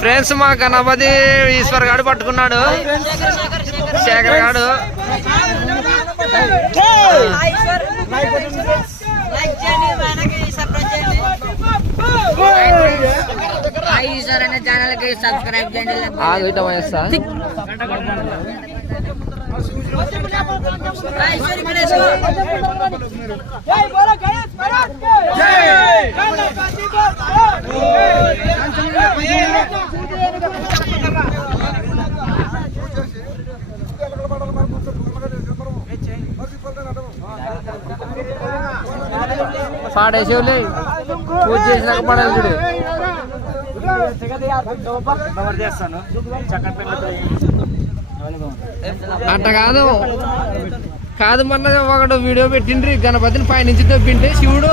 Friends మా గణపతి ఈశ్వర్ గాడు పట్టుకున్నాడు, శేఖర్ గాడు. పాడేసేవులే పూజ చేసినాక పడాలి చూడు. అట్ట కాదు కాదు, మొన్న ఒకడు వీడియో పెట్టిండ్రి గణపతిని పైనుంచి తప్పింటే శివుడు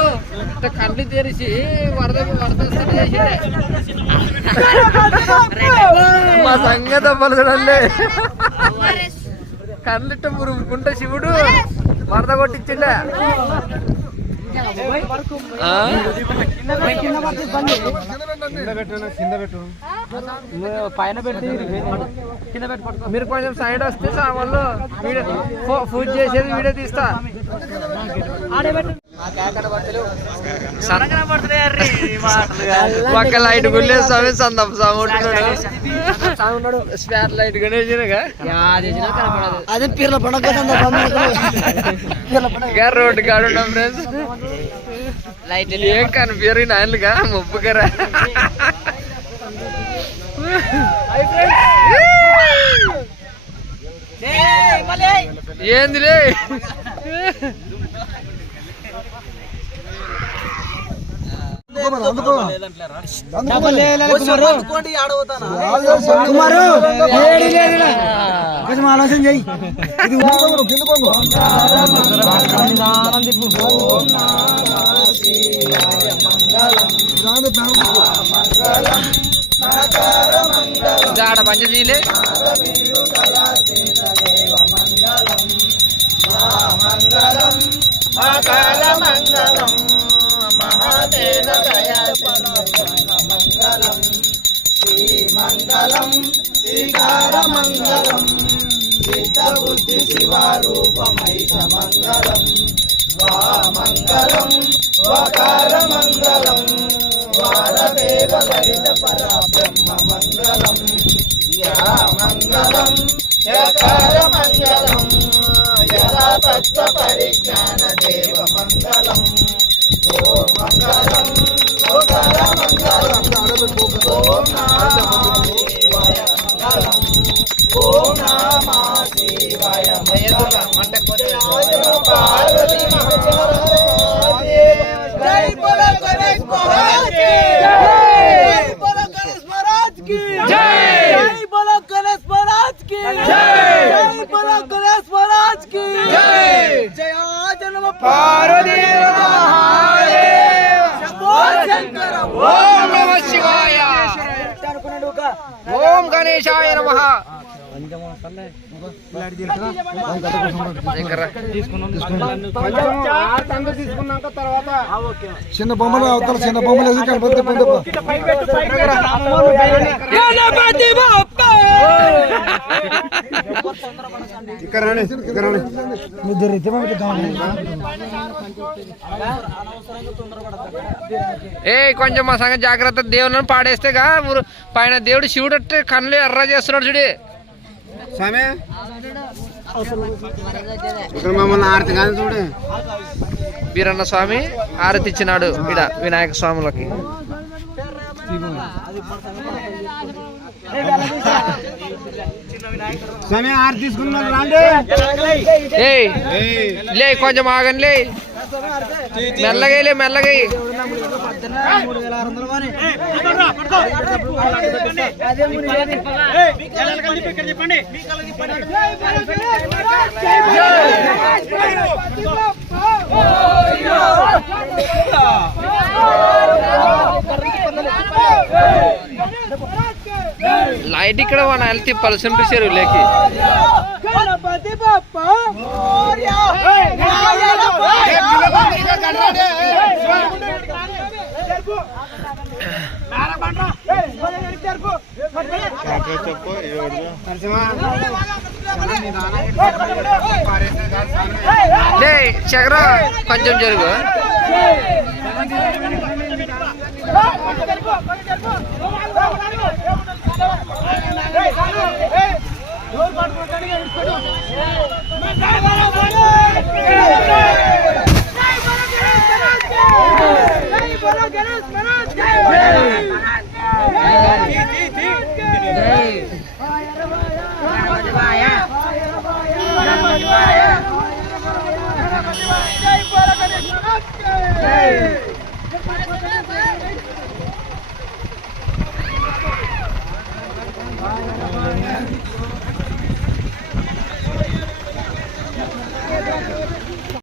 కళ్ళు తెరిచి వరద చేసిండే. మా సంగతి తప్పలు చూడండి, కళ్ళిట్ట మురుగుకుంటే శివుడు వరద కొట్టించిండే. మీరు కొంచెం సైడ్ వస్తే సామాన్లు పూజ చేసేది వీడియో తీస్తా. ఒక్క లైట్ గుళ్ళేసి సందం స్పేర్ లైట్ కొనేసినగా అదే పీర్ల పండుగ రోడ్డు కాడు ఉన్నాం ఫ్రెండ్స్. లైట్ ఏం కనిపించరు నాయనలుగా ముప్పుకరా. ఏందిలే కొంచెం ఆలోచన చెయ్యి. జాడ పంచజీలే మంగళం శ్రీకార మంగళం సిద్ధబుద్ధి శివారూపమైత మంగళం మంగళం వకార మంగళం వారదేవ గణిత పరబ్రహ్మ మంగళం మంగళం యకార మంగళం యరా తత్వ పరిజ్ఞాన దేవ మంగళం ఓం మంగళం వకార మంగళం ఓం శివాయ మంగళం ఓం నమః శివాయ పార్వతీ జై బోలో గణేష్ మహారాజ్ కి జై బోలో గణేష్ మహారాజ్ కి జై బోలో గణేష్ మహారాజ్ కి జై బోలో గణేష్ మహారాజ్ కి జై జన్మ పార్వతీ మహాదేవ శంభో శంకర ఓం నమః శివాయ ఓం గణేశాయ నమః. చిన్న బొమ్మలు అవుతారు, చిన్న బొమ్మలు వేసి గణపతి ఏ కొంచెం మా సంగతి జాగ్రత్త. దేవుని పాడేస్తేగా పైన దేవుడు శివుడు అంటే కళ్ళు ఎర్ర చేస్తున్నాడు చూడు. మమ్మల్ని ఆరతి కాదు చూడు. వీరన్న స్వామి ఆరతి ఇచ్చినాడు ఇక్కడ వినాయక స్వాములకి. లే కొంచెం ఆగండి, లే మెల్లగా మెల్లగా. లైట్ ఇక్కడ మన వెళ్తే పలుసంపి చెరువులేకి. చక్ర కొంచెం జరుగు. जय